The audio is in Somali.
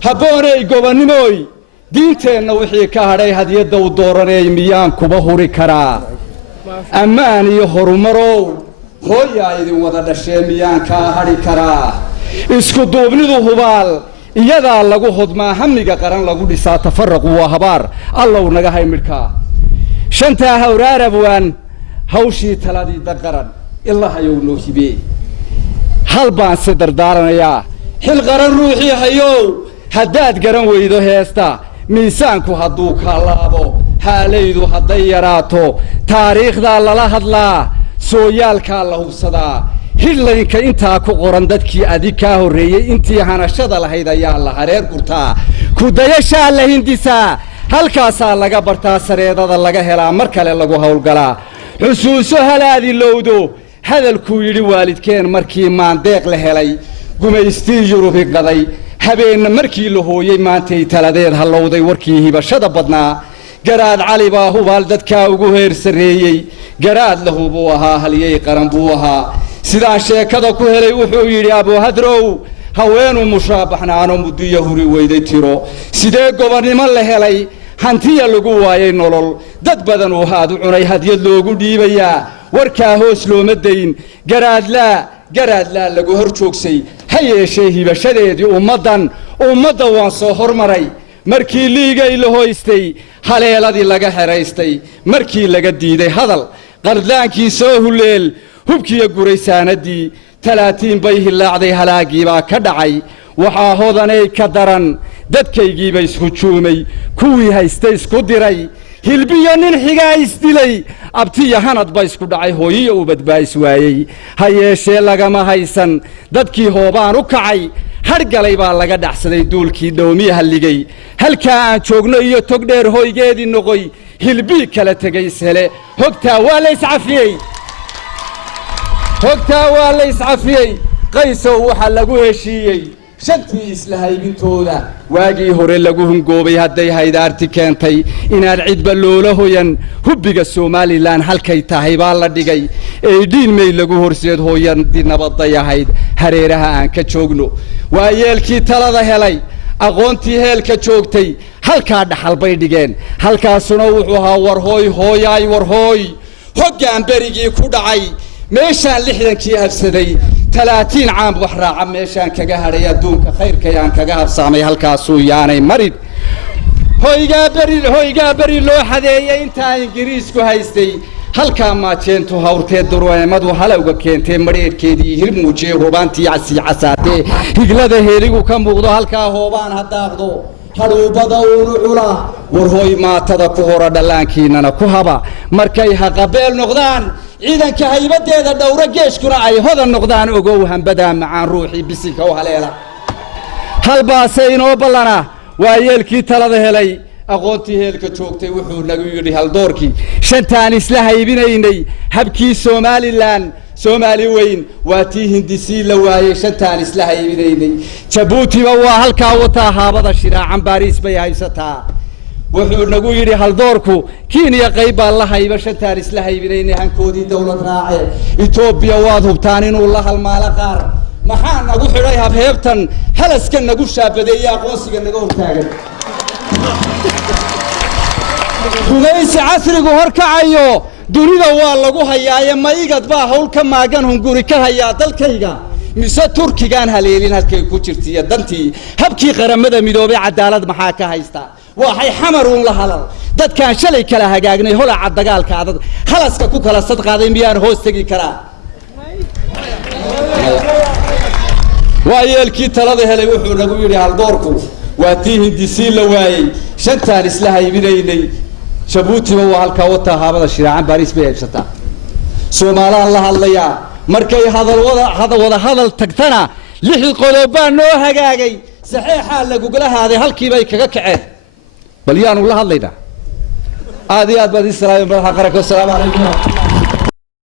habboonay gobonnimoy diinteenna wixii ka hadhay hadiyadda u dooranay miyaan kuba huri karaa ammaan iyo horumarow hooyaa idin wada dhashee miyaan kaa hadhi karaa isku duubnidu hubaal iyadaa lagu hodmaa hamiga qaran lagu dhisaa tafarraqu waa habaar allow naga hay midhkaa shantaa hawraarabwaan hawshii taladii daqaran ilahayow noo hibee hal baan se dardaaranayaa xil qaran ruuxii hayow haddaad garan weydo heesta miisaanku hadduu kaalaabo haalaydu hadday yaraato taariikhdaa lala hadlaa sooyaalkaa la hubsadaa hidlaynka intaa ku qoran dadkii adig kaa horreeyey intii hanashada lahayd ayaa la hareer gurtaa kudayashaa la hindisaa halkaasaa laga bartaa sareedada laga helaa mar kale lagu howlgalaa xusuuso halaadi lowdo hadalkuu yidhi waalidkeen markii maandeeq la helay gumaystii yurubi qaday habeenna markii la hooyey maantay taladeed hallowday warkii hibashada badnaa garaad cali baa hubaal dadkaa ugu heer sarreeyey garaad lahu buu ahaa halyey qaran buu ahaa sidaan sheekada ku helay wuxuu yidhi abuhadrow haweenuu mushaabaxnaano muddiya huri weyday tiro sidee gobonnimo la helay hantiya lagu waayay nolol dad badan uu haad u cunay hadyad loogu dhiibayaa warkaa hoos looma dayn garaadlaa lagu hor joogsay ha yeeshee hibashadeedii ummadda waan soo hormaray markii liigay la hoystay haleeladii laga xeraystay markii laga diiday hadal qardaankii soo huleel hubkiiyo guray saanadii 30 bay hilaacday halaagii baa ka dhacay waxaa hodanay ka daran dadkaygiiba isku juumay kuwii haystay isku diray hilbiyo nin xigaa isdilay abtiya hanad ba isku dhacay hooyiyo u badbaadis waayey ha yeeshee lagama haysan dadkii hoobaan u kacay hargalay baa laga dhaxsaday duulkii dhowmiya halligay halkaa aan joogno iyo tog dheer hoygeedii noqoy hilbii kala tegay sele hogtaa waa la iscafiyey qaysow waxa lagu heshiiyey shantii isla haybintooda waagii hore lagu hungoobay hadday haydaarti keentay inaad cidba loola hoyan hubbiga somalilan halkay tahay baa la dhigay eedhiin may lagu horseed hooyadii nabadday ahayd hareeraha aan ka joogno waa yeelkii talada helay aqoontii heelka joogtay halkaa dhaxal bay dhigeen halkaasuna wuxuu ahaa warhooy hooyaay warhooy hoggaan berigii ku dhacay meeshaan 60kii habsaday 30 caam wax raaca meeshaan kaga hadhay adduunka khayrkayaan kaga habsaamay halkaasuu yaanay marid hoygaa beri loo xadeeyey intaa ingiriisku haystay halkaa maajeentu hawrtee dureemadu halowga keentee madheedhkeedii hirmuujiyey hoobaantii casaatee higlada heeligu ka muuqdo halkaa hoobaan ha daaqdo hadhuubada uunu cula warhooy maatada ku hora dhallaankiinana ku haba markay haqabeel noqdaan ciidanka haybadeeda dhowra geeshkuna ay hodan noqdaan ogow hambadaa macaan ruuxii bisinka u haleela halbaase inoo ballana waa yeelkii talada helay aqoontii heelka joogtay wuxuu nagu yidhi haldoorkii shantaan isla haybinaynay habkii somalilan soomaali weyn waa tii hindisii la waayey shantaan isla haybinaynay jabuutiba waa halkaa wataa haabada shiraacan baariis bay haysataa wuxuu nagu yidhi haldoorku kiiniya qayb baa la hayba shantaan isla haybinaynay hankoodii dawlad raace etoobiya waad hubtaan inuu la halmaalo qaar maxaa nagu xidhay habheebtan halaska nagu shaabadeeye aqoonsiga naga hortaagan gumaysi casrigu horkacayo dunida waa lagu hayaaye ma igad baa hawl ka maagan hunguri ka hayaa dalkayga mise turkigaan haleelin halkay ku jirtiiyo dantii habkii qaramada midoobay cadaalad maxaa ka haysta waxay xamaruun la halal dadkaan shalay kala hagaagnay holaca dagaalka adag khalaska ku kala sadqaaday miyaan hoos tegi karaa waa yeelkii talada helay wuxuu nagu yidhi haldoorku waa tii hindisii la waayey shantaan isla haybinaynay jabuutiba waa halkaa wataa haabada shiraacan baariis bay haybsataa soomaalaan la hadlayaa markay wada hadal tagtana 6 qodob baa noo hagaagay saxeexaa lagugula haaday halkii bay kaga kaceen bal yaanu la hadlaynaa aad iyo aad baad islaamay madaxa qaranka. Assalaamu calaykum.